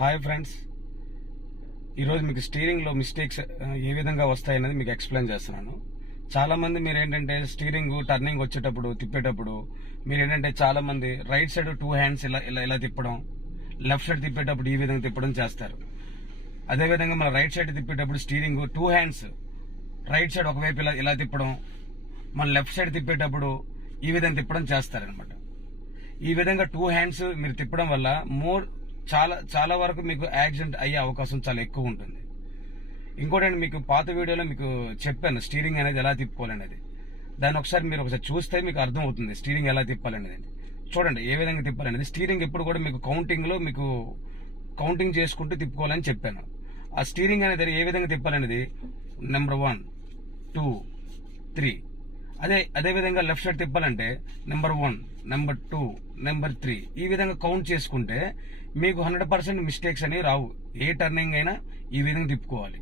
Hi friends, ఈరోజు మీకు స్టీరింగ్లో mistakes ఏ విధంగా వస్తాయనేది మీకు ఎక్స్ప్లెయిన్ చేస్తున్నాను. చాలామంది మీరు ఏంటంటే స్టీరింగ్ టర్నింగ్ వచ్చేటప్పుడు తిప్పేటప్పుడు మీరు ఏంటంటే చాలామంది రైట్ సైడ్ 2 హ్యాండ్స్ ఇలా ఇలా ఇలా తిప్పడం, లెఫ్ట్ సైడ్ తిప్పేటప్పుడు ఈ విధంగా తిప్పడం చేస్తారు. అదేవిధంగా మన రైట్ సైడ్ తిప్పేటప్పుడు స్టీరింగ్ 2 హ్యాండ్స్ రైట్ సైడ్ ఒకవైపు ఇలా ఇలా తిప్పడం, మన లెఫ్ట్ సైడ్ తిప్పేటప్పుడు ఈ విధంగా తిప్పడం చేస్తారనమాట. ఈ విధంగా 2 హ్యాండ్స్ మీరు తిప్పడం వల్ల చాలా వరకు మీకు యాక్సిడెంట్ అయ్యే అవకాశం చాలా ఎక్కువ ఉంటుంది. ఇంకోటి మీకు పాత వీడియోలో మీకు చెప్పాను స్టీరింగ్ అనేది ఎలా తిప్పుకోవాలనేది. దాన్ని ఒకసారి మీరు చూస్తే మీకు అర్థం అవుతుంది స్టీరింగ్ ఎలా తిప్పాలనేది. చూడండి ఏ విధంగా తిప్పాలనేది. స్టీరింగ్ ఎప్పుడు కూడా మీకు కౌంటింగ్ చేసుకుంటూ తిప్పుకోవాలని చెప్పాను. ఆ స్టీరింగ్ అనేది ఏ విధంగా తిప్పాలనేది నెంబర్ 1, 2, 3. అదే విధంగా లెఫ్ట్ సైడ్ తిప్పాలంటే నెంబర్ 1, నెంబర్ 2, నెంబర్ 3 ఈ విధంగా కౌంట్ చేసుకుంటే మీకు 100% మిస్టేక్స్ అనేవి రావు. ఏ టర్నింగ్ అయినా ఈ విధంగా తిప్పుకోవాలి.